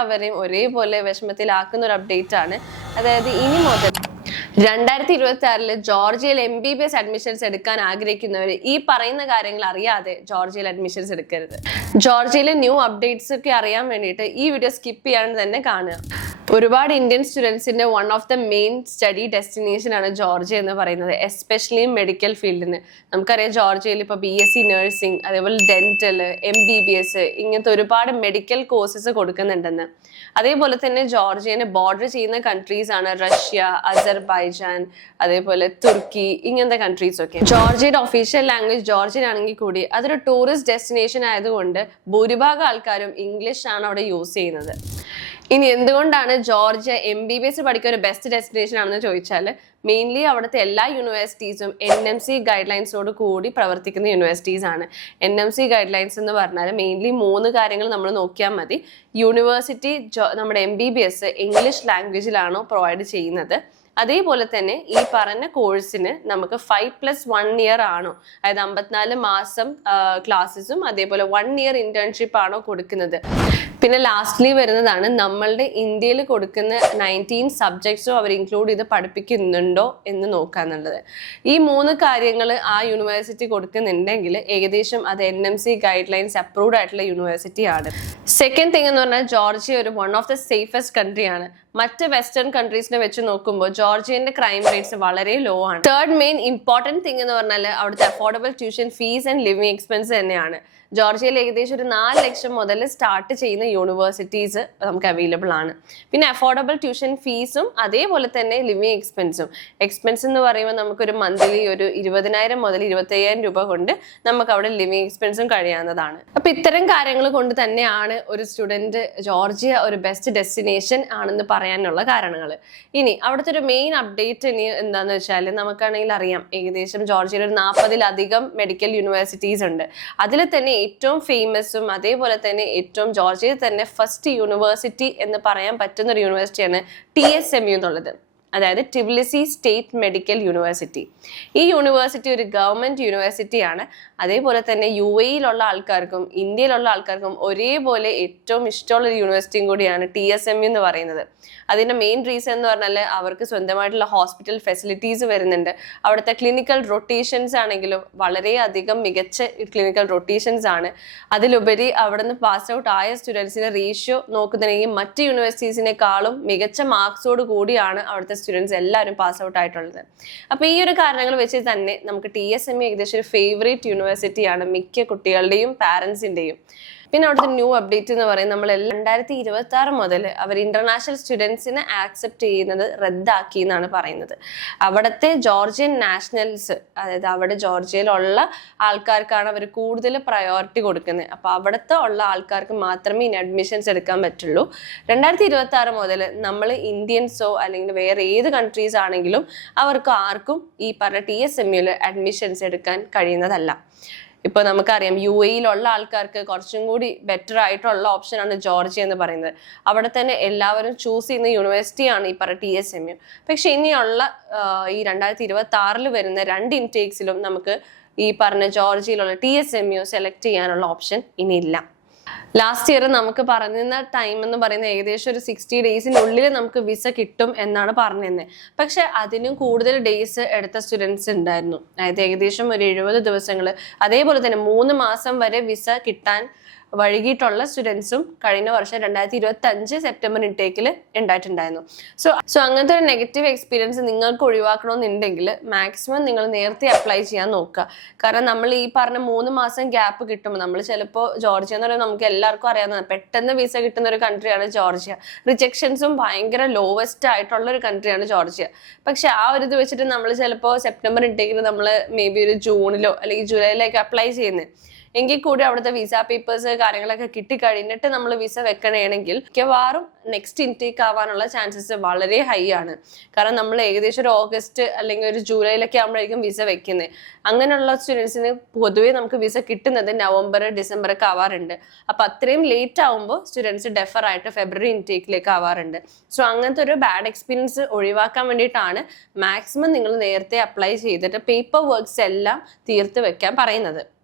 എല്ലാവരെയും ഒരേപോലെ വിഷമത്തിലാക്കുന്ന ഒരു അപ്ഡേറ്റ് ആണ്. അതായത് ഇനി മുതൽ 2026 ജോർജിയയിൽ MBBS അഡ്മിഷൻസ് എടുക്കാൻ ആഗ്രഹിക്കുന്നവർ ഈ പറയുന്ന കാര്യങ്ങൾ അറിയാതെ ജോർജിയയിൽ അഡ്മിഷൻസ് എടുക്കരുത്. ജോർജിയയിലെ ന്യൂ അപ്ഡേറ്റ്സ് ഒക്കെ അറിയാൻ വേണ്ടിയിട്ട് ഈ വീഡിയോ സ്കിപ്പ് ചെയ്യാണ്ട് തന്നെ കാണുക. ഒരുപാട് ഇന്ത്യൻ സ്റ്റുഡൻസിന്റെ one of the main study destination ആണ് ജോർജിയ എന്ന് പറയുന്നത്, എസ്പെഷ്യലി മെഡിക്കൽ ഫീൽഡിന്. നമുക്കറിയാം ജോർജിയയിൽ ഇപ്പോൾ BSc നഴ്സിംഗ്, അതേപോലെ ഡെന്റൽ, MBBS ഇങ്ങനത്തെ ഒരുപാട് മെഡിക്കൽ കോഴ്സസ് കൊടുക്കുന്നുണ്ടെന്ന്. അതേപോലെ തന്നെ ജോർജിയനെ ബോർഡർ ചെയ്യുന്ന കൺട്രീസ് ആണ് റഷ്യ, അസർബൈജാൻ, അതേപോലെ തുർക്കി, ഇങ്ങനത്തെ കൺട്രീസ് ഒക്കെ. ജോർജിയയുടെ ഒഫീഷ്യൽ ലാംഗ്വേജ് ജോർജിയൻ ആണെങ്കിൽ കൂടി അതൊരു ടൂറിസ്റ്റ് ഡെസ്റ്റിനേഷൻ ആയതുകൊണ്ട് ഭൂരിഭാഗം ആൾക്കാരും ഇംഗ്ലീഷ് ആണ് അവിടെ യൂസ് ചെയ്യുന്നത്. ഇനി എന്തുകൊണ്ടാണ് ജോർജിയ MBBS പഠിക്കാൻ ഒരു ബെസ്റ്റ് ഡെസ്റ്റിനേഷൻ ആണെന്ന് ചോദിച്ചാൽ, മെയിൻലി അവിടുത്തെ എല്ലാ യൂണിവേഴ്സിറ്റീസും NMC ഗൈഡ് ലൈൻസോട് കൂടി പ്രവർത്തിക്കുന്ന യൂണിവേഴ്സിറ്റീസ് ആണ്. NMC ഗൈഡ് ലൈൻസ് എന്ന് പറഞ്ഞാൽ മെയിൻലി 3 കാര്യങ്ങൾ നമ്മൾ നോക്കിയാൽ മതി. യൂണിവേഴ്സിറ്റി നമ്മുടെ MBBS ഇംഗ്ലീഷ് ലാംഗ്വേജിലാണോ പ്രൊവൈഡ് ചെയ്യുന്നത്, അതേപോലെ തന്നെ ഈ പറഞ്ഞ കോഴ്സിന് നമുക്ക് 5+1 ഇയർ ആണോ, അതായത് 54 മാസം ക്ലാസ്സസും അതേപോലെ 1 ഇയർ ഇന്റേൺഷിപ്പ് ആണോ കൊടുക്കുന്നത്. പിന്നെ ലാസ്റ്റ്ലി വരുന്നതാണ് നമ്മളുടെ ഇന്ത്യയിൽ കൊടുക്കുന്ന 19 സബ്ജക്ട്സും അവർ ഇൻക്ലൂഡ് ചെയ്ത് പഠിപ്പിക്കുന്നുണ്ടോ എന്ന് നോക്കാന്നുള്ളത്. ഈ 3 കാര്യങ്ങൾ ആ യൂണിവേഴ്സിറ്റി കൊടുക്കുന്നുണ്ടെങ്കിൽ ഏകദേശം അത് NMC ഗൈഡ് ലൈൻസ് അപ്രൂവ്ഡ് ആയിട്ടുള്ള യൂണിവേഴ്സിറ്റി ആണ്. സെക്കൻഡ് തിങ് എന്ന് പറഞ്ഞാൽ ജോർജിയ ഒരു one of the safest country ആണ്. മറ്റ് വെസ്റ്റേൺ കൺട്രീസിനെ വെച്ച് നോക്കുമ്പോൾ ജോർജിയന്റെ ക്രൈം റേറ്റ്സ് വളരെ ലോ ആണ്. തേർഡ് മെയിൻ ഇമ്പോർട്ടൻറ്റ് തിങ് എന്ന് പറഞ്ഞാൽ അവിടുത്തെ affordable tuition fees and living expense തന്നെയാണ്. ജോർജിയയിൽ ഏകദേശം ഒരു 4 ലക്ഷം മുതൽ സ്റ്റാർട്ട് ചെയ്യുന്ന യൂണിവേഴ്സിറ്റീസ് നമുക്ക് അവൈലബിൾ ആണ്. പിന്നെ അഫോർഡബിൾ ട്യൂഷൻ ഫീസും അതേപോലെ തന്നെ ലിവിംഗ് എക്സ്പെൻസ് എന്ന് പറയുമ്പോൾ നമുക്കൊരു മന്ത്ലി ഒരു 20,000 മുതൽ 25,000 രൂപ കൊണ്ട് നമുക്ക് അവിടെ ലിവിംഗ് എക്സ്പെൻസും കഴിയാവുന്നതാണ്. അപ്പൊ ഇത്തരം കാര്യങ്ങൾ കൊണ്ട് തന്നെയാണ് ഒരു സ്റ്റുഡന്റ് ജോർജിയ ഒരു ബെസ്റ്റ് ഡെസ്റ്റിനേഷൻ ആണെന്ന് പറയാനുള്ള കാരണങ്ങൾ. ഇനി അവിടുത്തെ ഒരു മെയിൻ അപ്ഡേറ്റ് ഇനി എന്താണെന്ന് വെച്ചാൽ, നമുക്കാണെങ്കിൽ അറിയാം ഏകദേശം ജോർജിയയിൽ ഒരു 40-ലധികം മെഡിക്കൽ യൂണിവേഴ്സിറ്റീസ് ഉണ്ട്. അതിൽ തന്നെ ഏറ്റവും ഫേമസും അതേപോലെ തന്നെ ഏറ്റവും ജോർജിയയിൽ തന്നെ ഫസ്റ്റ് യൂണിവേഴ്സിറ്റി എന്ന് പറയാൻ പറ്റുന്ന ഒരു യൂണിവേഴ്സിറ്റിയാണ് TSMU എന്നുള്ളത്, അതായത് ടിബിലിസി സ്റ്റേറ്റ് മെഡിക്കൽ യൂണിവേഴ്സിറ്റി. ഈ യൂണിവേഴ്സിറ്റി ഒരു ഗവൺമെന്റ് യൂണിവേഴ്സിറ്റിയാണ്. അതേപോലെ തന്നെ UAE-യിലുള്ള ആൾക്കാർക്കും ഇന്ത്യയിലുള്ള ആൾക്കാർക്കും ഒരേപോലെ ഏറ്റവും ഇഷ്ടമുള്ള ഒരു യൂണിവേഴ്സിറ്റിയും കൂടിയാണ് TSMU എന്ന് പറയുന്നത്. അതിന്റെ മെയിൻ റീസൺ എന്ന് പറഞ്ഞാൽ അവർക്ക് സ്വന്തമായിട്ടുള്ള ഹോസ്പിറ്റൽ ഫെസിലിറ്റീസ് വരുന്നുണ്ട്. അവിടുത്തെ ക്ലിനിക്കൽ റൊട്ടേഷൻസ് ആണെങ്കിലും വളരെയധികം മികച്ച ക്ലിനിക്കൽ റൊട്ടേഷൻസ് ആണ്. അതിലുപരി അവിടെ നിന്ന് പാസ് ഔട്ട് ആയ സ്റ്റുഡൻസിന്റെ റേഷ്യോ നോക്കുന്നുണ്ടെങ്കിൽ മറ്റ് യൂണിവേഴ്സിറ്റീസിനെക്കാളും മികച്ച മാർക്സോട് കൂടിയാണ് അവിടുത്തെ സ്റ്റുഡൻസ് എല്ലാവരും പാസ് ഔട്ട് ആയിട്ടുള്ളത്. അപ്പൊ ഈ ഒരു കാരണങ്ങൾ വെച്ച് തന്നെ നമുക്ക് TSMU ഏകദേശം ഒരു ഫേവറേറ്റ് യൂണിവേഴ്സിറ്റിയാണ് മിക്ക കുട്ടികളുടെയും പാരൻസിന്റെയും. പിന്നെ അവിടുത്തെ ന്യൂ അപ്ഡേറ്റ് എന്ന് പറയുന്നത് നമ്മൾ 2026 മുതൽ അവർ ഇന്റർനാഷണൽ സ്റ്റുഡൻസിനെ ആക്സെപ്റ്റ് ചെയ്യുന്നത് റദ്ദാക്കി എന്നാണ് പറയുന്നത്. അവിടുത്തെ ജോർജിയൻ നാഷണൽസ്, അതായത് അവിടെ ജോർജിയയിലുള്ള ആൾക്കാർക്കാണ് അവർ കൂടുതൽ പ്രയോറിറ്റി കൊടുക്കുന്നത്. അപ്പൊ അവിടുത്തെ ഉള്ള ആൾക്കാർക്ക് മാത്രമേ ഇനി അഡ്മിഷൻസ് എടുക്കാൻ പറ്റുള്ളൂ. 2026 മുതൽ നമ്മൾ ഇന്ത്യൻസോ അല്ലെങ്കിൽ വേറെ ഏത് കൺട്രീസ് ആണെങ്കിലും അവർക്ക് ആർക്കും ഈ പറഞ്ഞ TSMU അഡ്മിഷൻസ് എടുക്കാൻ കഴിയുന്നതല്ല. ഇപ്പൊ നമുക്കറിയാം UAE-യിലുള്ള ആൾക്കാർക്ക് കുറച്ചും കൂടി ബെറ്റർ ആയിട്ടുള്ള ഓപ്ഷനാണ് ജോർജിയ എന്ന് പറയുന്നത്. അവിടെ തന്നെ എല്ലാവരും ചൂസ് ചെയ്യുന്ന യൂണിവേഴ്സിറ്റിയാണ് ഈ പറഞ്ഞ TSMU. പക്ഷെ ഇനിയുള്ള ഈ 2026 വരുന്ന 2 ഇൻടേക്സിലും നമുക്ക് ഈ പറഞ്ഞ ജോർജിയയിലുള്ള TSMU സെലക്ട് ചെയ്യാനുള്ള ഓപ്ഷൻ ഇനിയില്ല. ലാസ്റ്റ് ഇയർ നമുക്ക് പറഞ്ഞിരുന്ന ടൈം എന്ന് പറയുന്നത് ഏകദേശം ഒരു 60 ഡേയ്സിനുള്ളിൽ നമുക്ക് വിസ കിട്ടും എന്നാണ് പറഞ്ഞിരുന്നത്. പക്ഷെ അതിനും കൂടുതൽ ഡേയ്സ് എടുത്ത സ്റ്റുഡൻസ് ഉണ്ടായിരുന്നു. അതായത് ഏകദേശം ഒരു 70 ദിവസങ്ങൾ, അതേപോലെ തന്നെ 3 മാസം വരെ വിസ കിട്ടാൻ വൈകിട്ടുള്ള സ്റ്റുഡൻസും കഴിഞ്ഞ വർഷം 2025 സെപ്റ്റംബർ ഇൻടേക്കിൽ ഉണ്ടായിട്ടുണ്ടായിരുന്നു. സോ അങ്ങനത്തെ ഒരു നെഗറ്റീവ് എക്സ്പീരിയൻസ് നിങ്ങൾക്ക് ഒഴിവാക്കണമെന്നുണ്ടെങ്കിൽ മാക്സിമം നിങ്ങൾ നേരത്തെ അപ്ലൈ ചെയ്യാൻ നോക്കുക. കാരണം നമ്മൾ ഈ പറഞ്ഞ 3 മാസം ഗ്യാപ്പ് കിട്ടുമ്പോൾ നമ്മൾ ചിലപ്പോൾ ജോർജിയ എന്ന് പറയുന്നത് നമുക്ക് എല്ലാവർക്കും അറിയാവുന്നതാണ്, പെട്ടെന്ന് വിസ കിട്ടുന്ന ഒരു കൺട്രിയാണ് ജോർജിയ. റിജക്ഷൻസും ഭയങ്കര ലോവസ്റ്റ് ആയിട്ടുള്ള ഒരു കൺട്രിയാണ് ജോർജിയ. പക്ഷെ ആ ഒരു ഇത് വെച്ചിട്ട് നമ്മൾ ചിലപ്പോൾ സെപ്റ്റംബർ ഇൻടേക്കിൽ നമ്മൾ മേ ബി ഒരു ജൂണിലോ അല്ലെങ്കിൽ ജൂലൈയിലേക്ക് അപ്ലൈ ചെയ്യുന്നത്. എങ്കിൽ കൂടി അവിടുത്തെ വിസ പേപ്പേഴ്സ് കാര്യങ്ങളൊക്കെ കിട്ടിക്കഴിഞ്ഞിട്ട് നമ്മൾ വിസ വെക്കണമെങ്കിൽ മിക്കവാറും നെക്സ്റ്റ് ഇൻടേക്ക് ആവാനുള്ള ചാൻസസ് വളരെ ഹൈ ആണ്. കാരണം നമ്മൾ ഏകദേശം ഒരു ഓഗസ്റ്റ് അല്ലെങ്കിൽ ഒരു ജൂലൈയിലൊക്കെ ആകുമ്പോഴായിരിക്കും വിസ വെക്കുന്നത്. അങ്ങനെയുള്ള സ്റ്റുഡൻസിന് പൊതുവേ നമുക്ക് വിസ കിട്ടുന്നത് നവംബർ ഡിസംബർ ഒക്കെ ആവാറുണ്ട്. അപ്പൊ അത്രയും ലേറ്റ് ആവുമ്പോൾ സ്റ്റുഡൻസ് ഡെഫർ ആയിട്ട് ഫെബ്രുവരി ഇൻടേക്കിലേക്ക് ആവാറുണ്ട്. സോ അങ്ങനത്തെ ഒരു ബാഡ് എക്സ്പീരിയൻസ് ഒഴിവാക്കാൻ വേണ്ടിയിട്ടാണ് മാക്സിമം നിങ്ങൾ നേരത്തെ അപ്ലൈ ചെയ്തിട്ട് പേപ്പർ വർക്ക്സ് എല്ലാം തീർത്ത് വെക്കാൻ പറയുന്നത്.